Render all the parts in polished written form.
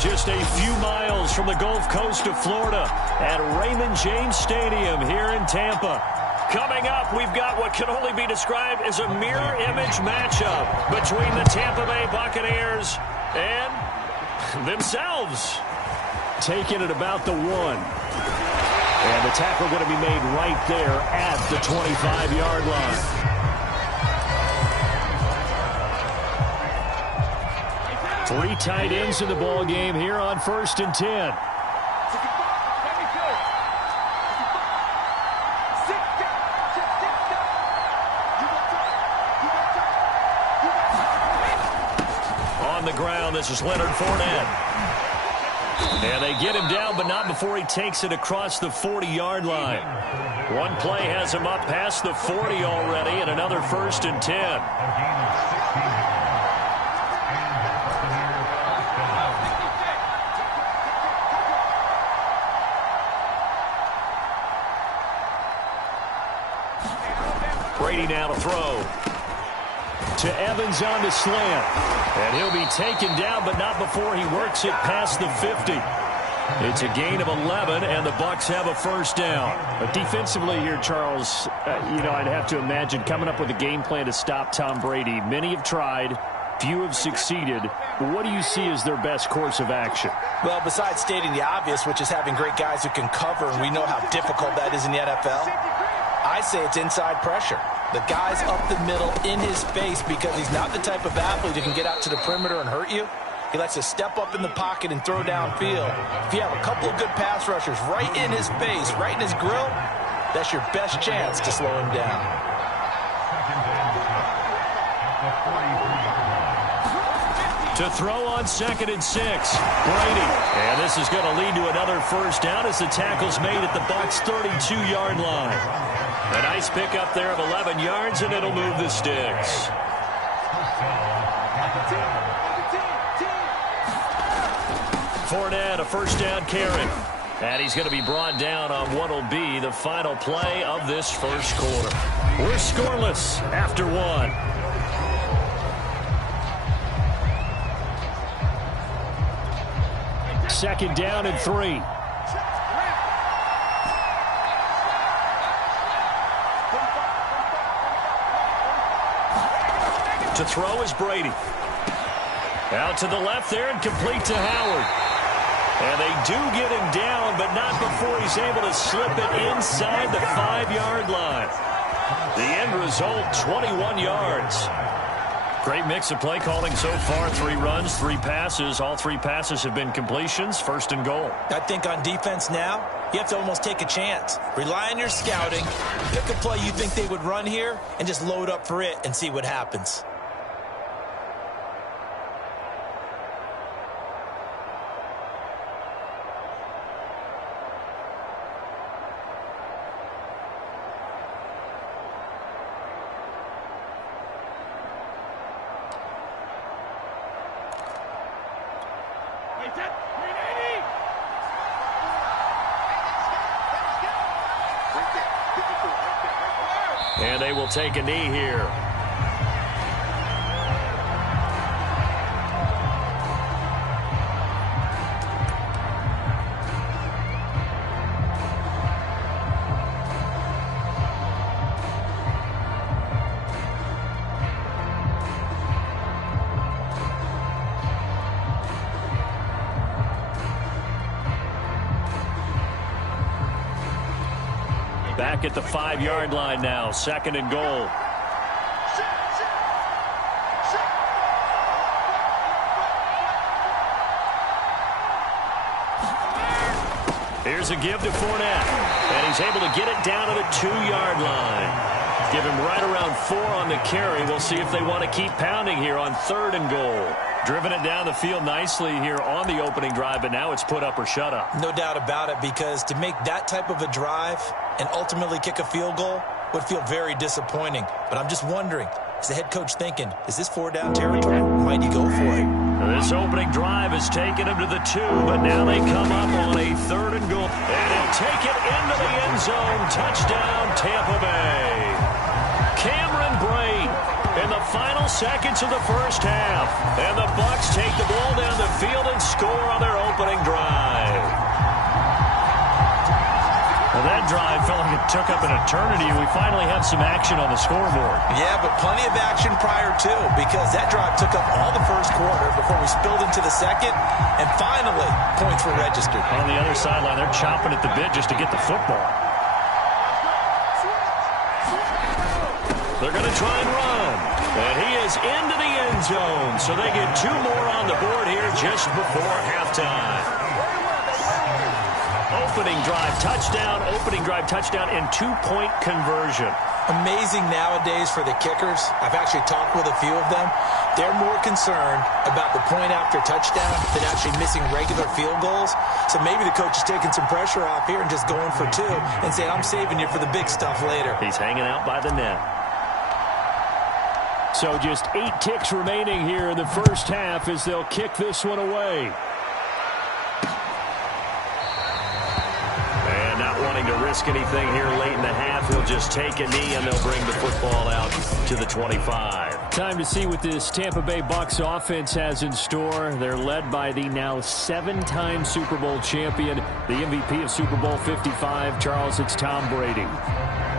just a few miles from the Gulf Coast of Florida at Raymond James Stadium here in Tampa. Coming up, we've got what can only be described as a mirror image matchup between the Tampa Bay Buccaneers and themselves. Taking it about the 1. And the tackle going to be made right there at the 25-yard line. Three tight ends in the ball game here on 1st and 10. On the ground, this is Leonard Fournette. And they get him down, but not before he takes it across the 40-yard line. One play has him up past the 40 already, and another 1st and 10. Brady now to throw. To Evans on the slant. And he'll be taken down, but not before he works it past the 50. It's a gain of 11, and the Bucs have a 1st down. But defensively here, Charles, I'd have to imagine coming up with a game plan to stop Tom Brady. Many have tried. Few have succeeded. What do you see as their best course of action? Well, besides stating the obvious, which is having great guys who can cover, and we know how difficult that is in the NFL, I say it's inside pressure. The guy's up the middle in his face because he's not the type of athlete who can get out to the perimeter and hurt you. He likes to step up in the pocket and throw downfield. If you have a couple of good pass rushers right in his face, right in his grill, that's your best chance to slow him down. To throw on 2nd and 6, Brady. And this is going to lead to another 1st down as the tackle's made at the Bucs' 32-yard line. A nice pickup there of 11 yards, and it'll move the sticks. Fournette, a 1st down carry. And he's going to be brought down on what will be the final play of this 1st quarter. We're scoreless after 1. Second down and 3. To throw is Brady. Out to the left there and complete to Howard. And they do get him down, but not before he's able to slip it inside the 5-yard line. The end result, 21 yards. Great mix of play calling so far. 3 runs, 3 passes. All 3 passes have been completions. 1st and goal. I think on defense now, you have to almost take a chance. Rely on your scouting. Pick a play you think they would run here and just load up for it and see what happens. And they will take a knee here. Back at the 5-yard line now, 2nd and goal. Here's a give to Fournette, and he's able to get it down to the 2-yard line. Give him right around 4 on the carry. We'll see if they want to keep pounding here on 3rd and goal. Driven it down the field nicely here on the opening drive, but now it's put up or shut up. No doubt about it, because to make that type of a drive and ultimately kick a field goal would feel very disappointing. But I'm just wondering, is the head coach thinking, is this 4-down territory? Might he go for it? This opening drive has taken him to the 2, but now they come up on a 3rd and goal. And he'll take it into the end zone. Touchdown, Tampa Bay. Cameron Brate in the final seconds of the first half. And the Bucs take the ball down the field and score on their opening drive. Well, that drive felt like it took up an eternity. We finally have some action on the scoreboard. Yeah, but plenty of action prior to, because that drive took up all the first quarter before we spilled into the second, and finally, points were registered. On the other sideline, they're chomping at the bit just to get the football. They're going to try and run. And he is into the end zone. So they get 2 more on the board here just before halftime. Opening drive touchdown, and 2-point conversion. Amazing nowadays for the kickers. I've actually talked with a few of them. They're more concerned about the point after touchdown than actually missing regular field goals. So maybe the coach is taking some pressure off here and just going for 2 and saying, I'm saving you for the big stuff later. He's hanging out by the net. So just 8 ticks remaining here in the first half as they'll kick this one away. And not wanting to risk anything here late in the half, he'll just take a knee and they'll bring the football out to the 25. Time to see what this Tampa Bay Bucs offense has in store. They're led by the now 7-time Super Bowl champion, the MVP of Super Bowl 55. Charles, it's Tom Brady.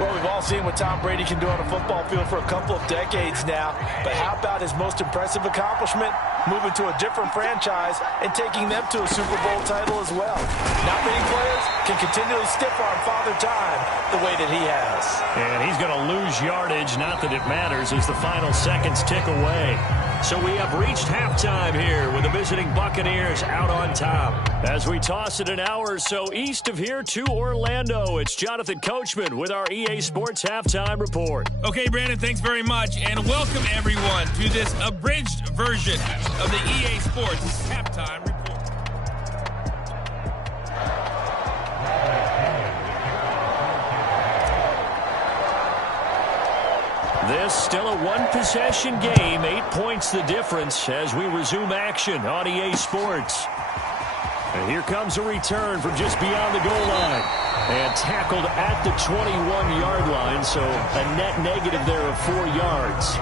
Well, we've all seen what Tom Brady can do on a football field for a couple of decades now. But how about his most impressive accomplishment? Moving to a different franchise and taking them to a Super Bowl title as well. Not many players can continually stiff-arm Father Time the way that he has. And he's going to lose yardage, not that it matters, as the final seconds tick away. So we have reached halftime here with the visiting Buccaneers out on top. As we toss it an hour or so east of here to Orlando, it's Jonathan Coachman with our EA Sports Halftime Report. Okay, Brandon, thanks very much. And welcome, everyone, to this abridged version of the EA Sports Halftime Report. This still a one-possession game, 8 points the difference as we resume action on EA Sports. And here comes a return from just beyond the goal line. And tackled at the 21-yard line, so a net negative there of 4 yards.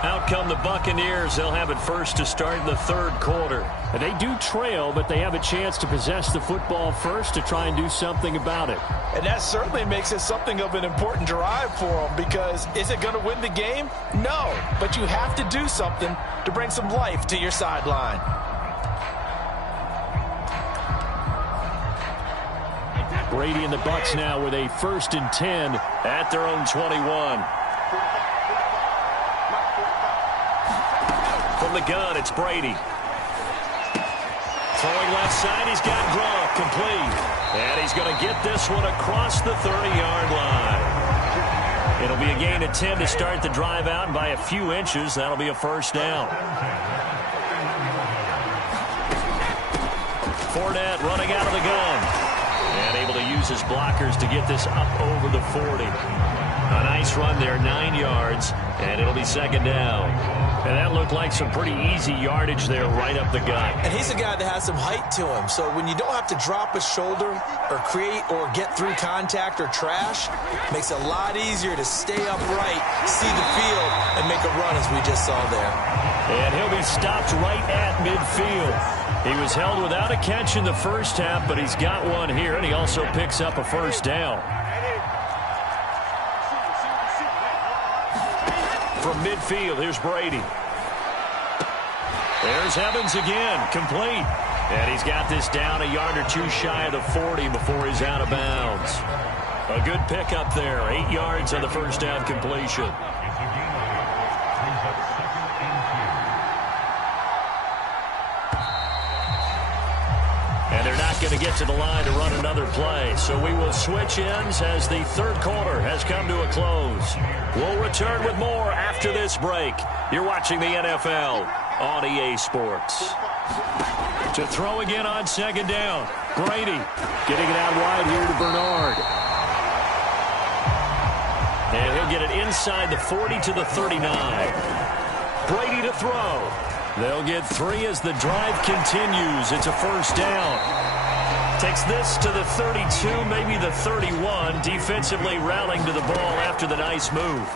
Out come the Buccaneers. They'll have it first to start in the third quarter. And they do trail, but they have a chance to possess the football first to try and do something about it. And that certainly makes it something of an important drive for them, because is it going to win the game? No, but you have to do something to bring some life to your sideline. Brady and the Bucs now with a 1st and 10 at their own 21. From the gun, it's Brady. Throwing left side, he's got Gronk, complete. And he's going to get this one across the 30-yard line. It'll be a gain of 10 to start the drive out, and by a few inches, that'll be a first down. Fournette running out of the gun. And able to use his blockers to get this up over the 40. A nice run there, 9 yards, and it'll be second down. And that looked like some pretty easy yardage there right up the gut. And he's a guy that has some height to him, so when you don't have to drop a shoulder or create or get through contact or trash, makes it a lot easier to stay upright, see the field, and make a run as we just saw there. And he'll be stopped right at midfield. He was held without a catch in the first half, but he's got one here, and he also picks up a first down. From midfield, here's Brady. There's Evans again, complete. And he's got this down a yard or two shy of the 40 before he's out of bounds. A good pickup there, 8 yards on the first down completion. And they're not going to get to the line to run another play. So we will switch ends as the third quarter has come to a close. We'll return with more after this break. You're watching the NFL on EA Sports. To throw again on second down. Brady getting it out wide here to Bernard. And he'll get it inside the 40 to the 39. Brady to throw. They'll get 3 as the drive continues. It's a first down. Takes this to the 32, maybe the 31. Defensively rallying to the ball after the nice move.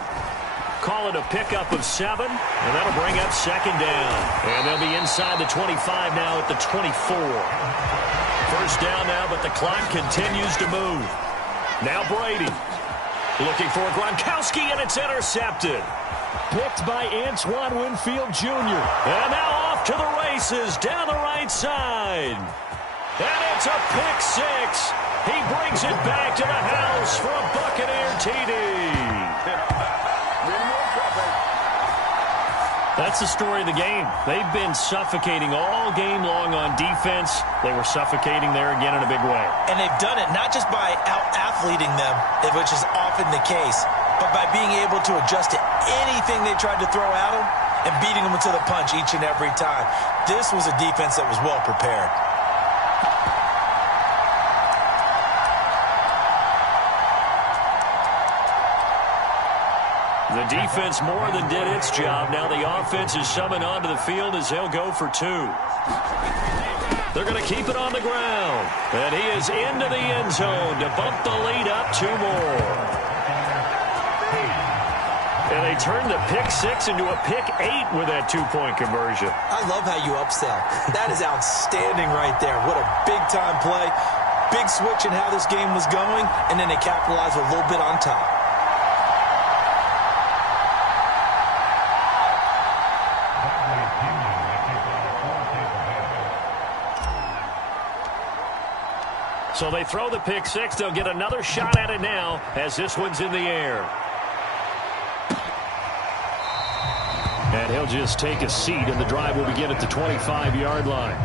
Call it a pickup of 7, and that'll bring up second down. And they'll be inside the 25 now at the 24. First down now, but the clock continues to move. Now Brady looking for Gronkowski, and it's intercepted. Picked by Antoine Winfield Jr. And now off to the races down the right side. And it's a pick 6. He brings it back to the house for a Buccaneer TD. That's the story of the game. They've been suffocating all game long on defense. They were suffocating there again in a big way. And they've done it not just by out-athleting them, which is often the case, but by being able to adjust to anything they tried to throw at them and beating them to the punch each and every time. This was a defense that was well prepared. The defense more than did its job. Now the offense is summoned onto the field as they'll go for 2. They're going to keep it on the ground. And he is into the end zone to bump the lead up 2 more. And they turned the pick 6 into a pick 8 with that 2-point conversion. I love how you upsell. That is outstanding right there. What a big-time play. Big switch in how this game was going, and then they capitalized a little bit on top. So they throw the pick 6. They'll get another shot at it now as this one's in the air. And he'll just take a seat, and the drive will begin at the 25-yard line.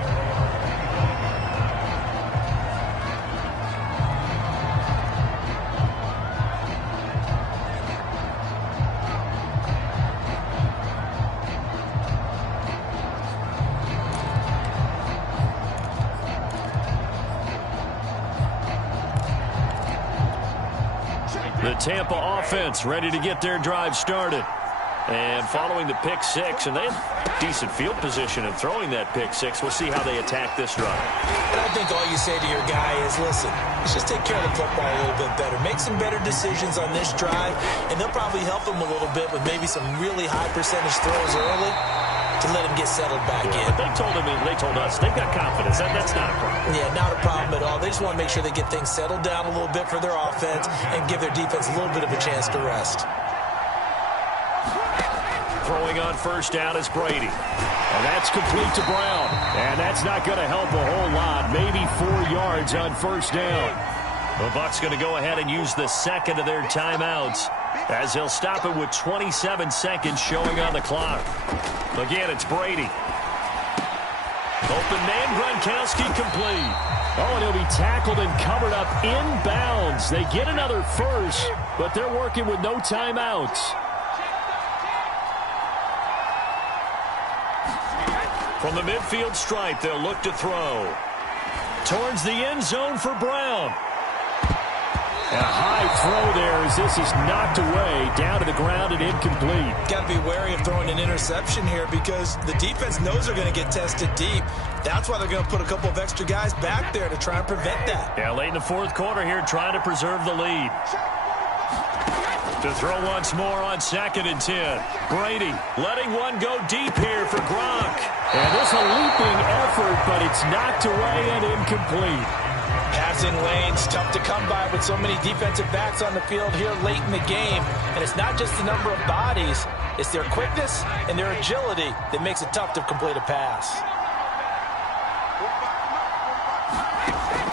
The Tampa offense ready to get their drive started. And following the pick 6, and they have decent field position in throwing that pick 6. We'll see how they attack this drive. And I think all you say to your guy is, listen, let's just take care of the football a little bit better. Make some better decisions on this drive, and they'll probably help him a little bit with maybe some really high percentage throws early to let him get settled back in. But they told us they've got confidence. That's not a problem. Yeah, not a problem at all. They just want to make sure they get things settled down a little bit for their offense and give their defense a little bit of a chance to rest. Throwing on first down is Brady. And that's complete to Brown. And that's not going to help a whole lot. Maybe 4 yards on first down. The Bucs going to go ahead and use the second of their timeouts as they'll stop it with 27 seconds showing on the clock. Again, it's Brady. Open man, Gronkowski complete. Oh, and he'll be tackled and covered up inbounds. They get another first, but they're working with no timeouts. From the midfield stripe, they'll look to throw. Towards the end zone for Brown. And a high throw there as this is knocked away, down to the ground and incomplete. Got to be wary of throwing an interception here because the defense knows they're going to get tested deep. That's why they're going to put a couple of extra guys back there to try and prevent that. Yeah, late in the fourth quarter here, trying to preserve the lead. To throw once more on 2nd and 10. Brady letting one go deep here for Gronk. And this a leaping effort, but it's knocked away and incomplete. Passing lanes, tough to come by with so many defensive backs on the field here late in the game. And it's not just the number of bodies, it's their quickness and their agility that makes it tough to complete a pass.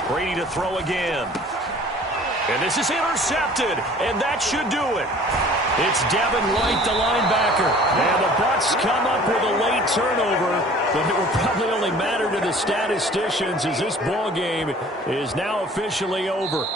Brady to throw again. And this is intercepted, and that should do it. It's Devin White, the linebacker. And the Bucs come up with a late turnover, but it will probably only matter to the statisticians as this ball game is now officially over.